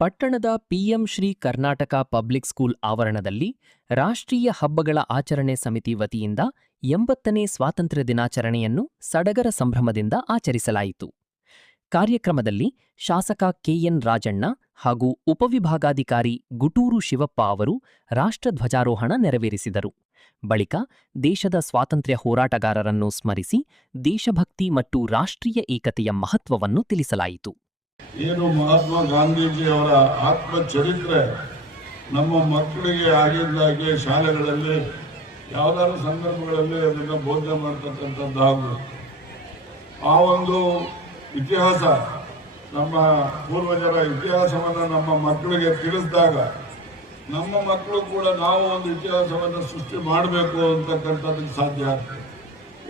ಪಟ್ಟಣದ PM Shri Karnataka public school ಆವರಣದಲ್ಲಿ ರಾಷ್ಟ್ರೀಯ ಹಬ್ಬಗಳ ಆಚರಣೆ ಸಮಿತಿ ವತಿಯಿಂದ 80ನೇ ಸ್ವಾತಂತ್ರ್ಯ ದಿನಾಚರಣೆಯನ್ನು ಸಡಗರ ಸಂಭ್ರಮದಿಂದ ಆಚರಿಸಲಾಯಿತು. ಕಾರ್ಯಕ್ರಮದಲ್ಲಿ ಶಾಸಕ ಕೆಎನ್ ರಾಜಣ್ಣ ಹಾಗೂ ಉಪವಿಭಾಗಾಧಿಕಾರಿ ಗುಟೂರು ಶಿವಪ್ಪ ಅವರು ರಾಷ್ಟ್ರಧ್ವಜಾರೋಹಣ ನೆರವೇರಿಸಿದರು. ಬಳಿಕ ದೇಶದ ಸ್ವಾತಂತ್ರ್ಯ ಹೋರಾಟಗಾರರನ್ನು ಸ್ಮರಿಸಿ ದೇಶಭಕ್ತಿ ಮತ್ತು ರಾಷ್ಟ್ರೀಯ ಏಕತೆಯ ಮಹತ್ವವನ್ನು ತಿಳಿಸಲಾಯಿತು. ಏನು ಮಹಾತ್ಮ ಗಾಂಧೀಜಿಯವರ ಆತ್ಮಚರಿತ್ರೆ ನಮ್ಮ ಮಕ್ಕಳಿಗೆ ಆಗಿದ್ದಾಗೆ ಶಾಲೆಗಳಲ್ಲಿ ಯಾವುದಾದ್ರು ಸಂದರ್ಭಗಳಲ್ಲಿ ಅದನ್ನು ಬೋಧನೆ ಮಾಡ್ತಕ್ಕಂಥದ್ದಾಗು ಆ ಒಂದು ಇತಿಹಾಸ, ನಮ್ಮ ಪೂರ್ವಜರ ಇತಿಹಾಸವನ್ನು ನಮ್ಮ ಮಕ್ಕಳಿಗೆ ತಿಳಿಸಿದಾಗ ನಮ್ಮ ಮಕ್ಕಳು ಕೂಡ ನಾವು ಒಂದು ಇತಿಹಾಸವನ್ನು ಸೃಷ್ಟಿ ಮಾಡಬೇಕು ಅಂತಕ್ಕಂಥದ್ದಕ್ಕೆ ಸಾಧ್ಯ ಆಗ್ತದೆ.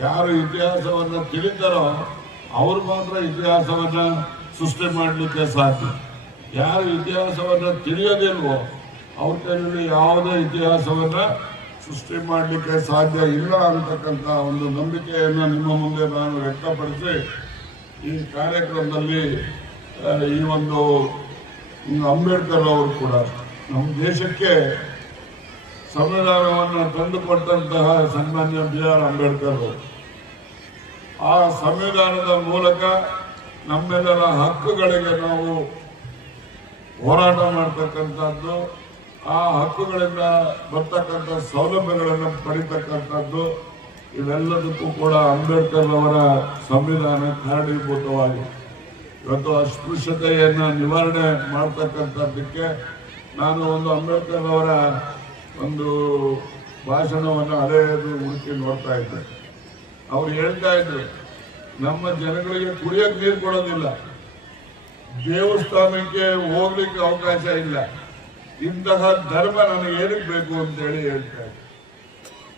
ಯಾರು ಇತಿಹಾಸವನ್ನು ತಿಳಿತಾರೋ ಅವರು ಮಾತ್ರ ಇತಿಹಾಸವನ್ನು ಸೃಷ್ಟಿ ಮಾಡಲಿಕ್ಕೆ ಸಾಧ್ಯ. ಯಾರು ಇತಿಹಾಸವನ್ನು ತಿಳಿಯೋದಿಲ್ವೋ ಅವ್ರ ಕೈಯಲ್ಲಿ ಯಾವುದೇ ಇತಿಹಾಸವನ್ನು ಸೃಷ್ಟಿ ಮಾಡಲಿಕ್ಕೆ ಸಾಧ್ಯ ಇಲ್ಲ ಅಂತಕ್ಕಂಥ ಒಂದು ನಂಬಿಕೆಯನ್ನು ನಿಮ್ಮ ಮುಂದೆ ನಾನು ವ್ಯಕ್ತಪಡಿಸಿ ಈ ಕಾರ್ಯಕ್ರಮದಲ್ಲಿ ಈ ಒಂದು ಅಂಬೇಡ್ಕರ್ ಅವರು ಕೂಡ ನಮ್ಮ ದೇಶಕ್ಕೆ ಸಂವಿಧಾನವನ್ನು ತಂದುಕೊಟ್ಟಂತಹ ಸನ್ಮಾನ್ಯ B.R. ಅಂಬೇಡ್ಕರ್ ಅವರು ಆ ಸಂವಿಧಾನದ ಮೂಲಕ ನಮ್ಮೆಲ್ಲರ ಹಕ್ಕುಗಳಿಗೆ ನಾವು ಹೋರಾಟ ಮಾಡ್ತಕ್ಕಂಥದ್ದು, ಆ ಹಕ್ಕುಗಳಿಂದ ಬರ್ತಕ್ಕಂಥ ಸೌಲಭ್ಯಗಳನ್ನು ಪಡಿತಕ್ಕಂಥದ್ದು, ಇವೆಲ್ಲದಕ್ಕೂ ಕೂಡ ಅಂಬೇಡ್ಕರ್ ಅವರ ಸಂವಿಧಾನ ಕಾರಣೀಭೂತವಾಗಿದೆ. ಇವತ್ತು ಅಸ್ಪೃಶ್ಯತೆಯನ್ನು ನಿವಾರಣೆ ಮಾಡ್ತಕ್ಕಂಥದ್ದಕ್ಕೆ ನಾನು ಒಂದು ಅಂಬೇಡ್ಕರ್ ಅವರ ಒಂದು ಭಾಷಣವನ್ನು ಹಳೆಯದು ಹುಡುಕಿ ನೋಡ್ತಾ ಇದ್ದೆ. ಅವ್ರು ಹೇಳ್ತಾ ಇದ್ರು, ನಮ್ಮ ಜನಗಳಿಗೆ ಕುಡಿಯೋಕೆ ನೀರು ಕೊಡೋದಿಲ್ಲ, ದೇವಸ್ಥಾನಕ್ಕೆ ಹೋಗ್ಲಿಕ್ಕೆ ಅವಕಾಶ ಇಲ್ಲ, ಇಂತಹ ಧರ್ಮ ನನಗೆ ಏನಕ್ಕೆ ಬೇಕು ಅಂತೇಳಿ ಹೇಳ್ತಾರೆ.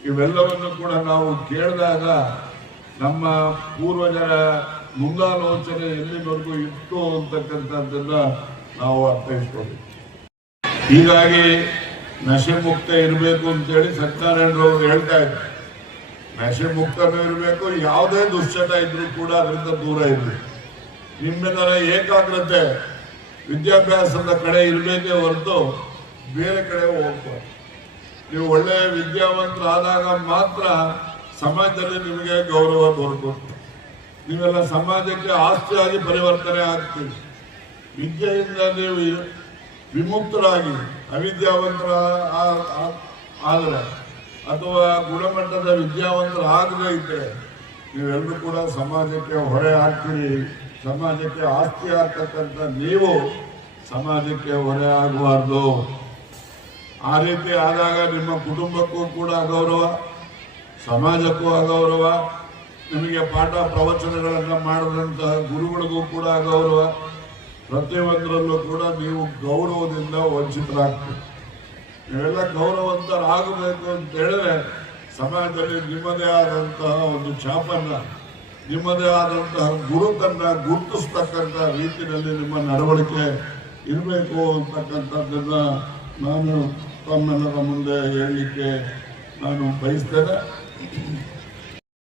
ಇವೆಲ್ಲವನ್ನು ಕೂಡ ನಾವು ಕೇಳಿದಾಗ ನಮ್ಮ ಪೂರ್ವಜರ ಮುಂದಾಲೋಚನೆ ಎಲ್ಲಿವರೆಗೂ ಇತ್ತು ಅಂತಕ್ಕಂಥದ್ದನ್ನ ನಾವು ಅರ್ಥೈಸ್ಕೊಳ್ಬೇಕು. ಹೀಗಾಗಿ ನಶೆ ಮುಕ್ತ ಇರಬೇಕು ಅಂತೇಳಿ ಸತ್ಯನಾರಾಯಣರವರು ಹೇಳ್ತಾ ಇದ್ರು. ನಶೆ ಮುಕ್ತನೂ ಇರಬೇಕು, ಯಾವುದೇ ದುಶ್ಚಟ ಇದ್ರೂ ಕೂಡ ಅದರಿಂದ ದೂರ ಇರಬೇಕು. ನಿಮ್ಮೆಲ್ಲರ ಏಕಾಗ್ರತೆ ವಿದ್ಯಾಭ್ಯಾಸದ ಕಡೆ ಇರಬೇಕೇ ಹೊರತು ಬೇರೆ ಕಡೆ ಹೋಗ್ತಾರೆ. ನೀವು ಒಳ್ಳೆಯ ವಿದ್ಯಾವಂತರಾದಾಗ ಮಾತ್ರ ಸಮಾಜದಲ್ಲಿ ನಿಮಗೆ ಗೌರವ ದೊರಕುತ್ತೆ. ನೀವೆಲ್ಲ ಸಮಾಜಕ್ಕೆ ಆಸ್ತಿಯಾಗಿ ಪರಿವರ್ತನೆ ಆಗ್ತೀವಿ. ವಿದ್ಯೆಯಿಂದ ನೀವು ವಿಮುಕ್ತರಾಗಿ ಅವಿದ್ಯಾವಂತರ ಆದರೆ ಅಥವಾ ಗುಣಮಟ್ಟದ ವಿದ್ಯಾವಂತರಾಗದೇ ಇದ್ದರೆ ನೀವೆಲ್ಲರೂ ಕೂಡ ಸಮಾಜಕ್ಕೆ ಹೊರೆ ಹಾಕ್ತೀರಿ. ಸಮಾಜಕ್ಕೆ ಆಸ್ತಿ ಆಗ್ತಕ್ಕಂಥ ನೀವು ಸಮಾಜಕ್ಕೆ ಹೊರೆ ಆಗಬಾರ್ದು. ಆ ರೀತಿ ಆದಾಗ ನಿಮ್ಮ ಕುಟುಂಬಕ್ಕೂ ಕೂಡ ಅಗೌರವ, ಸಮಾಜಕ್ಕೂ ಅಗೌರವ, ನಿಮಗೆ ಪಾಠ ಪ್ರವಚನಗಳನ್ನು ಮಾಡಿದಂತಹ ಗುರುಗಳಿಗೂ ಕೂಡ ಅಗೌರವ. ಪ್ರತಿಯೊಂದರಲ್ಲೂ ಕೂಡ ನೀವು ಗೌರವದಿಂದ ವಂಚಿತರಾಗ್ತೀರಿ. ನೀವೆಲ್ಲ ಗೌರವವಂತರಾಗಬೇಕು ಅಂತ ಹೇಳಿದ್ರೆ ಸಮಾಜದಲ್ಲಿ ನಿಮ್ಮದೇ ಆದಂತಹ ಒಂದು ಛಾಪನ್ನ, ನಿಮ್ಮದೇ ಆದಂತಹ ಗುರುತನ್ನ ಗುರುತಿಸ್ತಕ್ಕಂಥ ರೀತಿಯಲ್ಲಿ ನಿಮ್ಮ ನಡವಳಿಕೆ ಇರಬೇಕು ಅಂತಕ್ಕಂಥದ್ದನ್ನ ನಾನು ತಮ್ಮೆಲ್ಲರ ಮುಂದೆ ಹೇಳಲಿಕ್ಕೆ ನಾನು ಬಯಸ್ತೇನೆ.